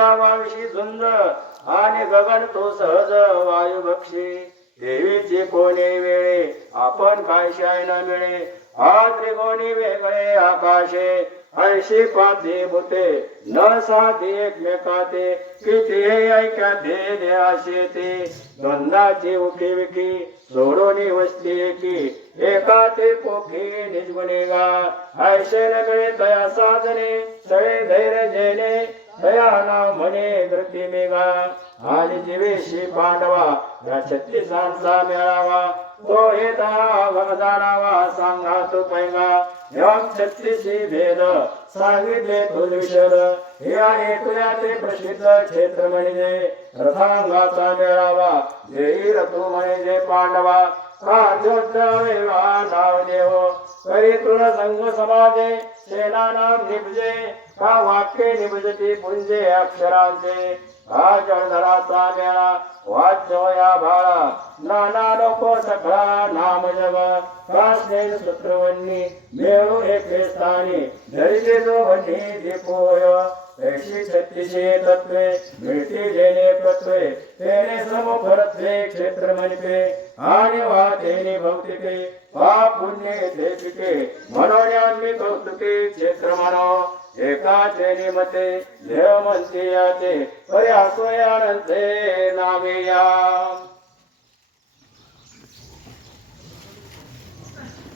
पृथ्वीच्या वाविशी झुंज. आणि गगन तो सहज वायू बक्षी देवीचे कोणी वेळे आपण काय शाय न मिळे. हा त्रिकोणी वेगळे आकाशे ऐशी पाते भूते. न साधे एकमेकाते किती ऐक्या दे दे ते. द्वंद्वाची उकी विकी सोडून वसली एकी. एका ते कोखी निजगुणे गा. ऐशे न मिळे तया साधने सळे धैर्य जेने. दयाना म्हणे धृती मेघा. आणि जीवेशी पांडवा या छत्तीसांचा मेळावा तो येता दहा जाणावा सांगा तो पैगा. या छत्तीसी भेद सांगितले तुझ विषद हे आहे तुला ते प्रसिद्ध क्षेत्र म्हणजे रथांगाचा मेळावा. देई रथू म्हणजे पांडवा अयोध्या नाव देव. करी तुला संघ समाजे सेनानाम निभजे का वाक्य निभजती पुंजे अक्षरांचे? हा जळधराचा मेळा वाच्य भाळा नाना नको सखळा नाम जग कास्नेन सूत्रवन्नी मेळू एके स्थानी. धरिले जो भन्नी दीपोय. ऐशी छत्तीशे तत्वे मिळते जेणे तत्वे तेने समफरत्वे क्षेत्र म्हणते आणि वा तेने भौतिके वा पुण्य ते पिके म्हणून आम्ही कौतुके क्षेत्र म्हणो एका तेने मते देव म्हणते याचे परी असोयानंते नावे या.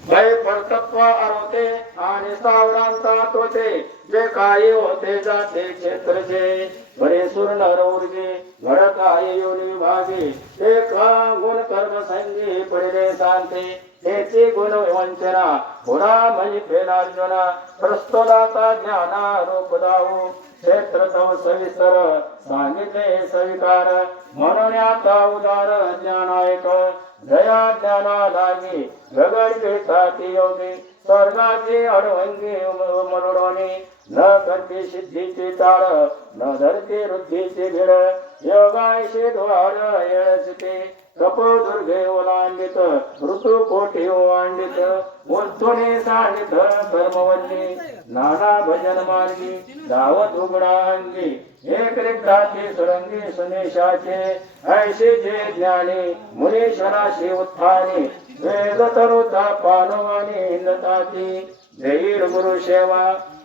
भय भरतत्व आरोते आणि सावरांचा तोचे जे काही होते जाते क्षेत्रचे. बरे सुर्ण ऊर्जे घड आहे योनी भागे. ते का गुण कर्म संगी पडिले सांगते त्याचे गुण वंचना गुणा म्हणजे फेलार्जुना. प्रस्तोदाता ज्ञाना रूप दाऊ क्षेत्र तव सविस्तर सांगितले सविकार. म्हणून आता उदार ज्ञानायक. जया ज्ञानादानी लागी गगड योगी. स्वर्गाची अडवंगी मरुडोनी न करते सिद्धीची ताळ न धरते वृद्धीची भिड. योगायशे द्वार कपो दुर्गे ओलांडित ऋतु कोटी ओवांडित मुंथुने सांडित कर्मवल्ली नाना भजन मार्गी धावत उघडा अंगी एक रिक्ताची सुरंगी सुनेशाचे ऐसे जे ज्ञानी मुनीशनाशी उत्थानी। वेद तरुता पानवानी हिंदताची धैर्य गुरु सेवा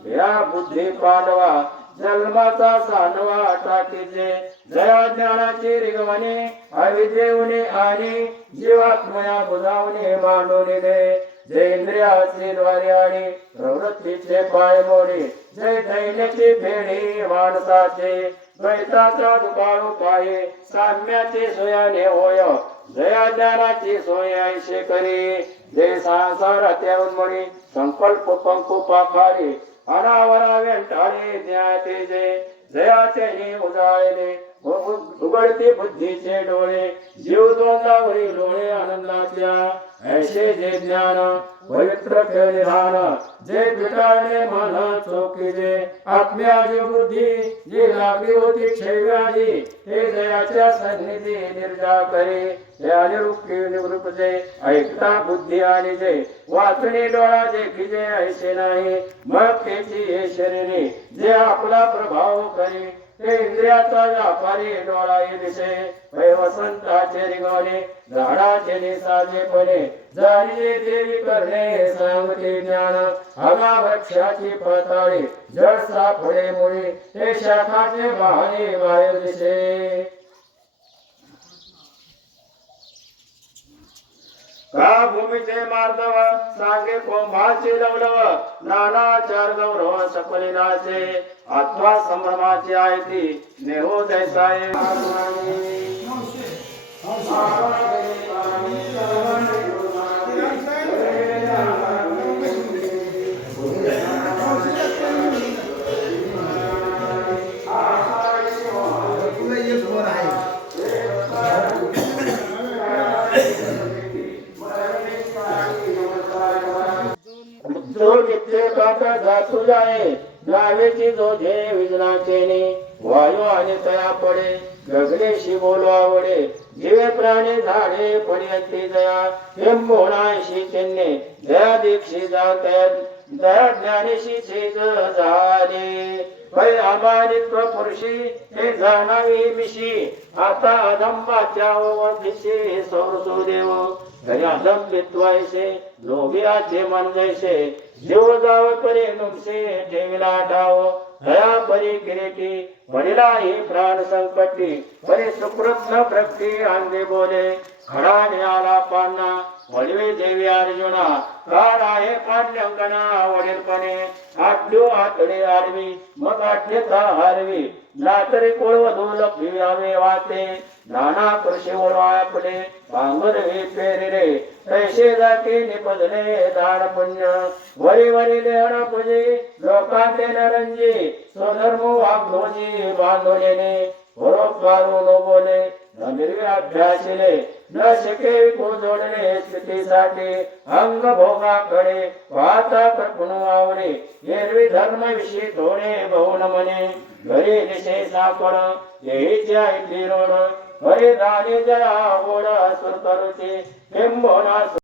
या बुद्धी पांडवा जन्माचा सानवा टाकीचे जया ज्ञानाची रिगवणे अविद्येऊने आणि जीवात्मया बुधावणे मांडवणे जय इंद्रियाचे द्वारे आणि प्रवृत्तीचे पाय मोडे. जय दैन्याची फेडी माणसाचे. द्वैताचा दुकाळू पाये साम्याचे सोयाने होय. जया ज्ञानाची सोय ऐशे करी. जय संसार त्यावन्मणी संकल्प पंकु पाखारी. अनावरा वेंटाळे ज्ञाते जे जयाचे उजाळले उघडते बुद्धीचे डोळे जीव तोंडावरील डोळे आनंदातल्या ऐसे जे ज्ञान पवित्र केले निधान जे पिटाळले मन चौकी जे. आत्म्याची बुद्धी जी लागली होती क्षयव्याधी हे जयाच्या सन्निधी निर्जा करे. हे अनिरुक्ती निवृत्त जे. ऐकता बुद्धी आणि जे. वाचणी डोळा जे की ऐसे नाही. मग त्याची हे शरीरे जे आपला प्रभाव करी. ते इंद्रियाचा व्यापारी डोळा दिसे. वै वसंताचे रिगवणे झाडाचे निसाजेपणे जाणीजे देवी करणे सांगते ज्ञान. हवा वृक्षाची पाताळी जड सापडे मुळे ते शाखाचे बहाणे बाहेर दिसे. का भूमीचे मार्दव सांगे कोंभाचे लवलव नानाचार गौरव सकलिनाचे आत्मा संभ्रमाची आहे ती नेहो देसाई Thank you. जातू लावेची जो झे विजनाचेने वायू आणि तया पडे गगनेशी बोलवा आवडे जीवे प्राणी झाडे पडियंती दया हेंबोणाशी चिन्हे दया दीक्षी जात दया ज्ञानेशी छेद झाले पै अमानित्व पुरुषी हे जाणावी मिशी. आता अदंबाच्या ओळखीशी सोरसो देव घरी अदंबित्वायसे लोभियाचे मन जैसे. जीव जाव परे नुमसे ठेविला ठाव दया परी किरीटी पडिला ही प्राण संकटी परी सुकृत्न प्रगती अंगे बोले. खडा आला पाना वडवे देवी अर्जुना काळ आहे पांड्यंकना वडीलपणे आठ्यो आतडे आरवी मग आठ्यता हारवी. नातरी कोळव कोळवधू लपवियावे वाते नाना कृषी आपले भांगर हे पेरिले. पैसे जाती निपजले दाड पुण्य वरी वरी देण पुजे लोकांचे नरंजी. स्वधर्म वाग्नोजी बांधवलेने बरोबरू नो बोले अभ्यासिले न शके को जोडले स्थितीसाठी अंग भोगाकडे पाहता कर्पण आवडे एरवी धर्म विषयी थोडे बहुन म्हणे घरी निशे सापड येईच्या इथे रोड हरे दाने जया आवड सुर करुचे